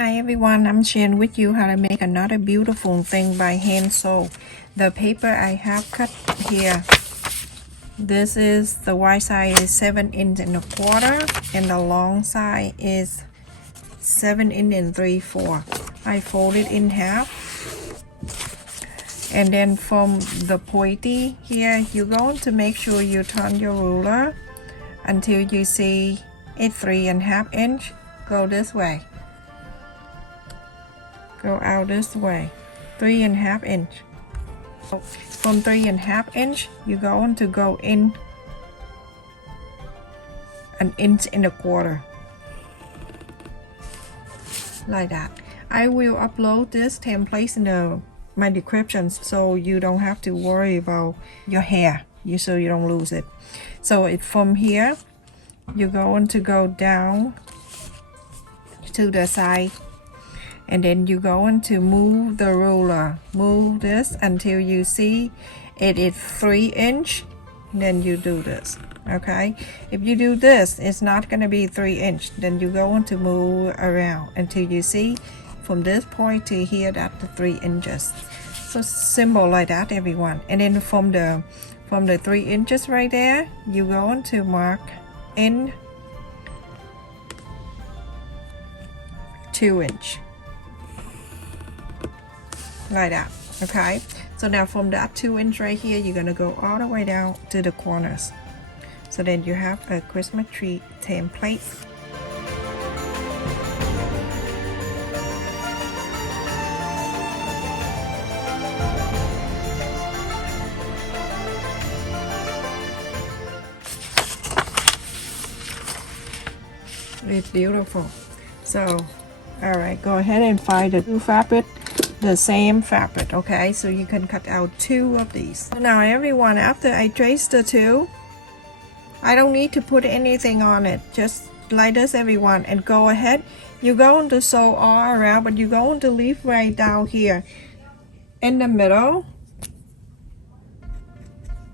Hi everyone, I'm sharing with you how to make another beautiful thing by hand sew. The paper I have cut here, this is the wide side is 7 inches and a quarter and the long side is 7 inches and 3/4. I fold it in half, and then from the pointy here, you're going to make sure you turn your ruler until you see a 3.5 inch. Go this way. Go out this way, 3.5 inch. From 3.5 inch, you're going to go in 1.25 inches, like that. I will upload this template in my descriptions, so you don't have to worry about your hair, so you don't lose it. So from here, you're going to go down to the side. And then you're going to move the ruler, move this until you see it is 3 inch. Then you do this, okay? If you do this, it's not going to be 3 inch. Then you're going to move around until you see from this point to here that the 3 inches. So simple like that, everyone. And then from the 3 inches right there, you're going to mark in 2 inch. Like that, okay? So now from that 2 inch right here, you're gonna go all the way down to the corners. So then you have a Christmas tree template. It's beautiful. So, all right, go ahead and find the new fabric. The same fabric, okay? So you can cut out 2 of these. Now everyone, after I trace the 2, I don't need to put anything on it, just like this, everyone. And go ahead, you're going to sew all around, but you're going to leave right down here in the middle.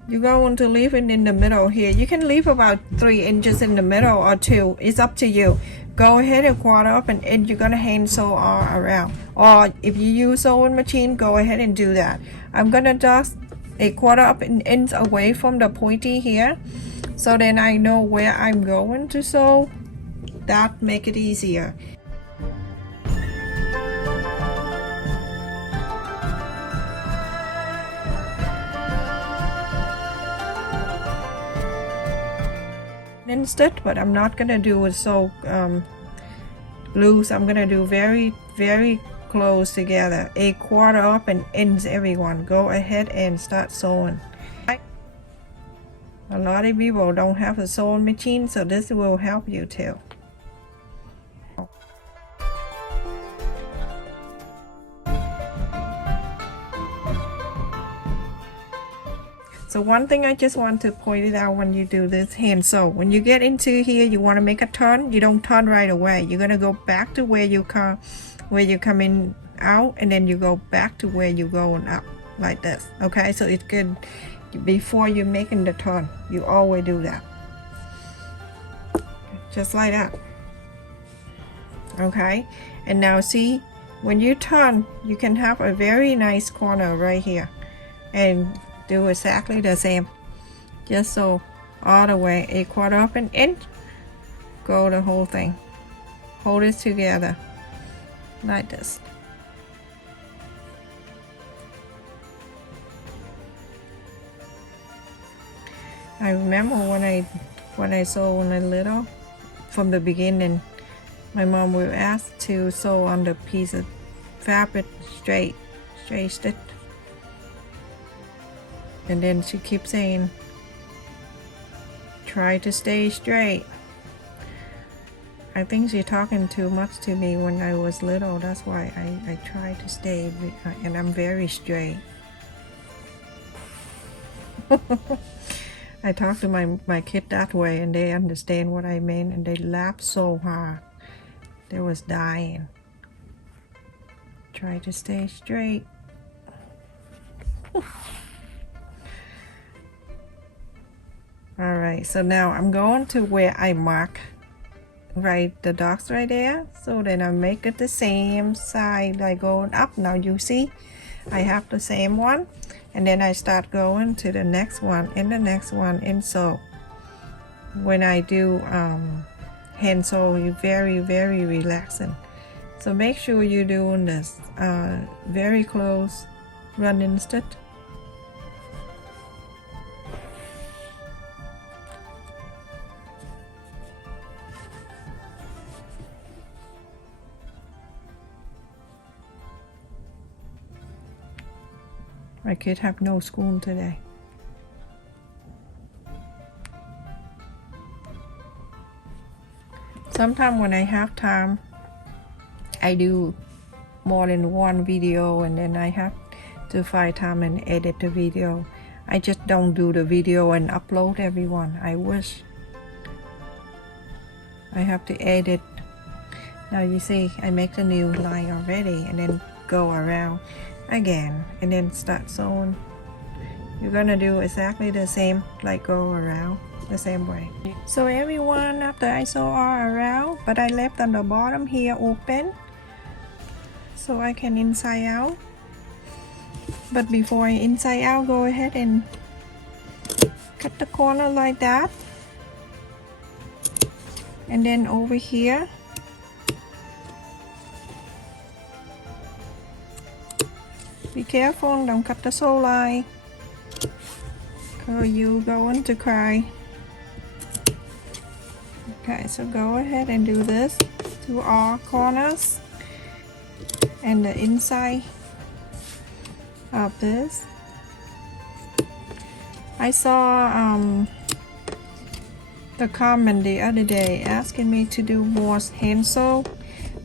You're going to leave it in the middle here. You can leave about 3 inches in the middle or 2, it's up to you. Go ahead and quarter up, and you're gonna hand sew all around. Or if you use sewing machine, go ahead and do that. I'm gonna just a quarter up an inch away from the pointy here, so then I know where I'm going to sew. That make it easier. Instead, but I'm not gonna do it so loose. I'm gonna do very close together, a quarter up and ends. Everyone, go ahead and start sewing. A lot of people don't have a sewing machine, so this will help you too. So one thing I just want to point it out when you do this hand sew, when you get into here, you want to make a turn. You don't turn right away. You're gonna go back to where you come in out, and then you go back to where you're going up, like this. Okay, so it's good before you're making the turn. You always do that, just like that. Okay, and now see, when you turn, you can have a very nice corner right here, and do exactly the same. Just sew all the way, a quarter up an inch, go the whole thing, hold it together like this. I remember when I sew when I was little, from the beginning, my mom would ask to sew on the piece of fabric straight stitch. And then she keeps saying, try to stay straight. I think she's talking too much to me when I was little. That's why I try to stay, and I'm very straight. I talk to my kid that way, and they understand what I mean, and they laugh so hard. They was dying. Try to stay straight. Alright, so now I'm going to where I mark right the dots right there. So then I make it the same side, like going up. Now you see I have the same one, and then I start going to the next one and the next one. And so when I do hand sew, you very relaxing. So make sure you're doing this very close running stitch. My kid have no school today. Sometimes when I have time, I do more than one video, and then I have to find time and edit the video. I just don't do the video and upload everyone. I wish. I have to edit. Now you see I make the new line already, and then go around again and then start sewing. You're gonna do exactly the same, like go around the same way. So everyone, after I sew all around, but I left on the bottom here open so I can inside out. But before I inside out, go ahead and cut the corner like that, and then over here be careful, don't cut the sew line, or you going to cry. Okay, so go ahead and do this to all corners and the inside of this. I saw the comment the other day asking me to do more hand sew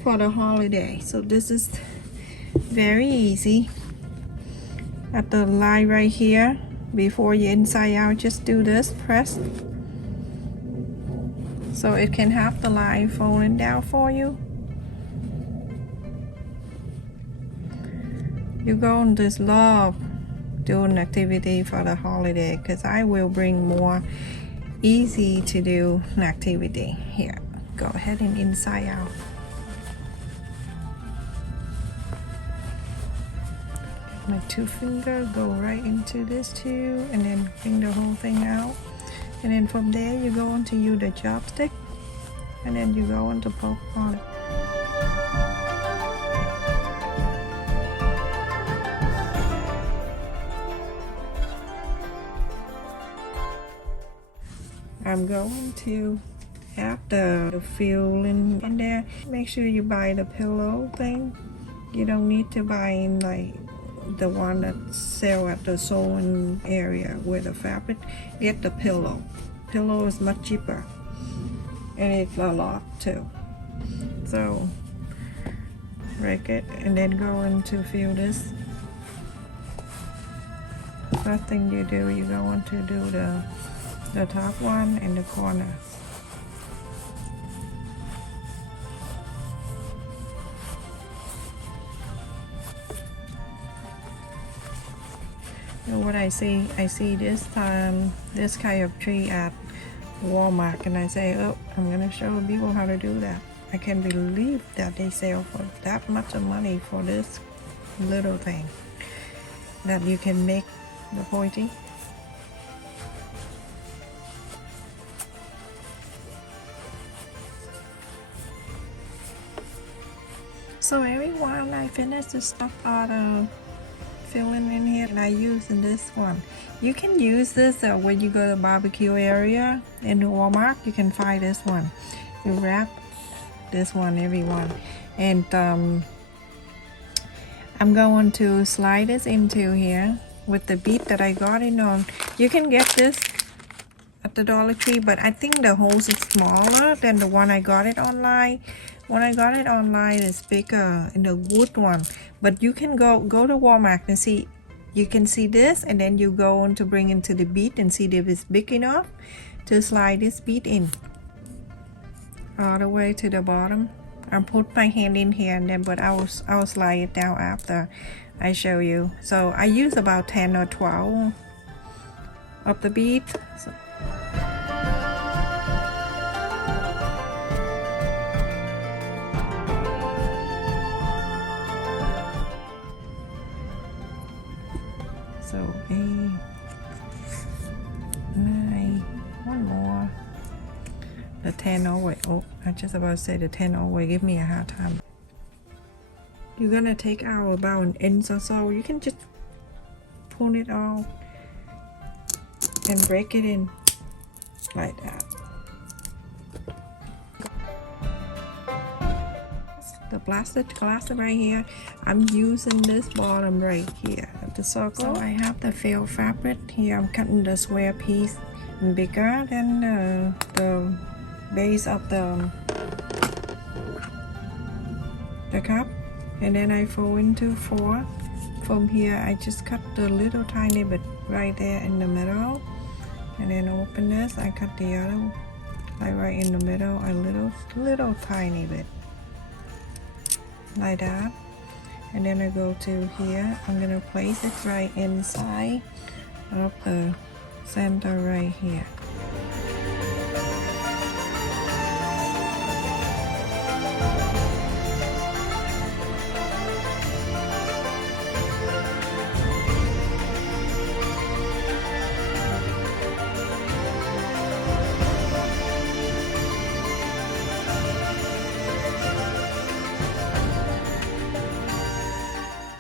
for the holiday. So this is very easy. At the line right here, before you inside out, just do this, press, so it can have the line falling down for you. You're going to just love doing activity for the holiday, because I will bring more easy to do an activity. Here, go ahead and inside out. My two finger go right into this too, and then bring the whole thing out, and then from there you go on to use the chopstick, and then you go on to poke on it. I'm going to, after the filling in there, make sure you buy the pillow thing. You don't need to buy in like the one that sell at the sewing area with the fabric. Get the pillow. Pillow is much cheaper, and it's a lot too. So break it and then go into fill this. First thing you do, you're going to do the top one and the corner. And what I see this time this kind of tree at Walmart, and I say, oh, I'm gonna show people how to do that. I can't believe that they sell for that much of money for this little thing that you can make the pointy. So everyone, I finished the stuff out of filling in here, and I use in this one. You can use this when you go to the barbecue area in Walmart. You can find this one. You wrap this one, everyone, and I'm going to slide this into here with the bead that I got it on. You can get this at the Dollar Tree, but I think the holes is smaller than the one I got it online. When I got it online, it's bigger in the wood one, but you can go to Walmart and see. You can see this, and then you go on to bring into the bead and see if it's big enough to slide this bead in all the way to the bottom. I'll put my hand in here, and then but I'll slide it down after I show you. So I use about 10 or 12 of the bead. So So 8, 9, one more. The 10 always, oh, I just about to say the 10 always give me a hard time. You're gonna take out about an inch or so. You can just pull it out and break it in like that. The plastic glass right here, I'm using this bottom right here at the circle. So I have the felt fabric here. I'm cutting the square piece bigger than the base of the cup, and then I fold into 4. From here I just cut the little tiny bit right there in the middle, and then open this. I cut the other like right in the middle, a little tiny bit like that, and then I go to here. I'm gonna place it right inside of the center right here.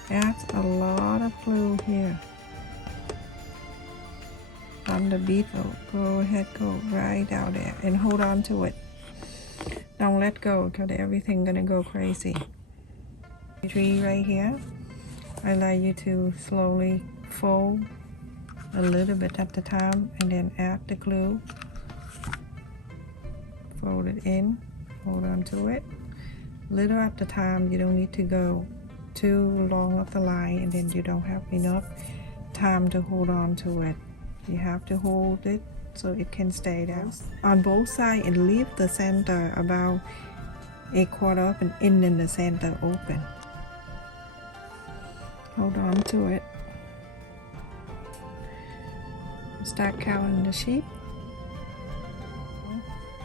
That's a lot of glue here on the bead. Go ahead, go right out there and hold on to it. Don't let go because everything gonna go crazy. 3 right here. I like you to slowly fold a little bit at the time and then add the glue. Fold it in, hold on to it. Little at the time. You don't need to go too long of the line, and then you don't have enough time to hold on to it. You have to hold it so it can stay down on both sides, and leave the center about 1/4 of an inch in the center open. Hold on to it. Start counting the sheep.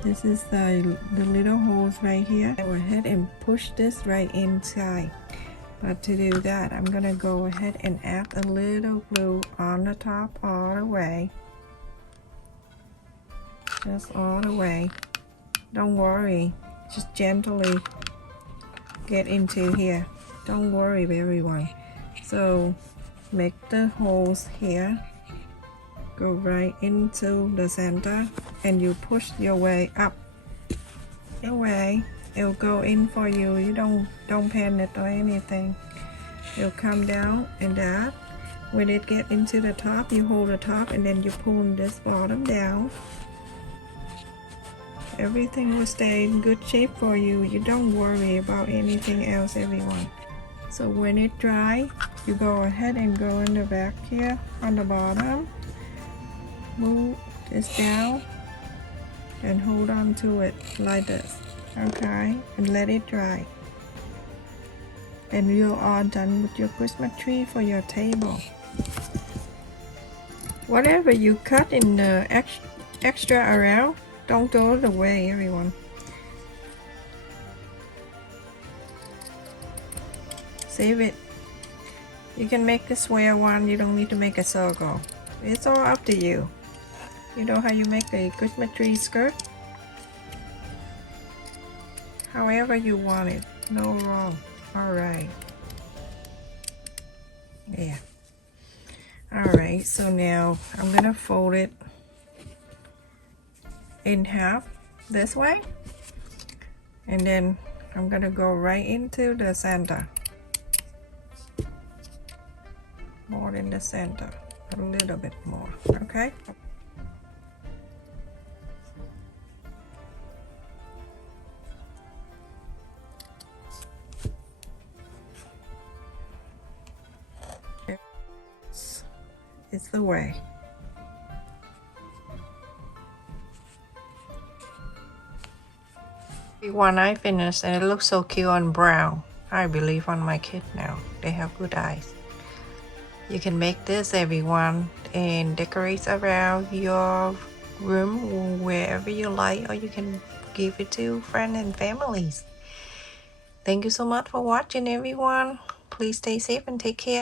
This is the little holes right here. Go ahead and push this right inside. But to do that, I'm gonna go ahead and add a little glue on the top all the way. Just all the way. Don't worry, just gently get into here. Don't worry, everyone. So make the holes here. Go right into the center, and you push your way up. Your way. It'll go in for you. You don't panic or anything. It'll come down, and that when it get into the top, you hold the top and then you pull this bottom down. Everything will stay in good shape for you. You don't worry about anything else, everyone. So when it dry, you go ahead and go in the back here on the bottom. Move this down and hold on to it like this. Okay, and let it dry, and you are done with your Christmas tree for your table. Whatever you cut in the extra around, don't throw it away, everyone. Save it. You can make a square one. You don't need to make a circle. It's all up to you. You know how you make a Christmas tree skirt? However you want it, no wrong. All right. Yeah. All right, so now I'm gonna fold it in half this way, and then I'm gonna go right into the center. More in the center, a little bit more, okay? It's the way. One I finished, and it looks so cute on brown. I believe on my kid now. They have good eyes. You can make this, everyone, and decorate around your room wherever you like, or you can give it to friends and families. Thank you so much for watching, everyone. Please stay safe and take care.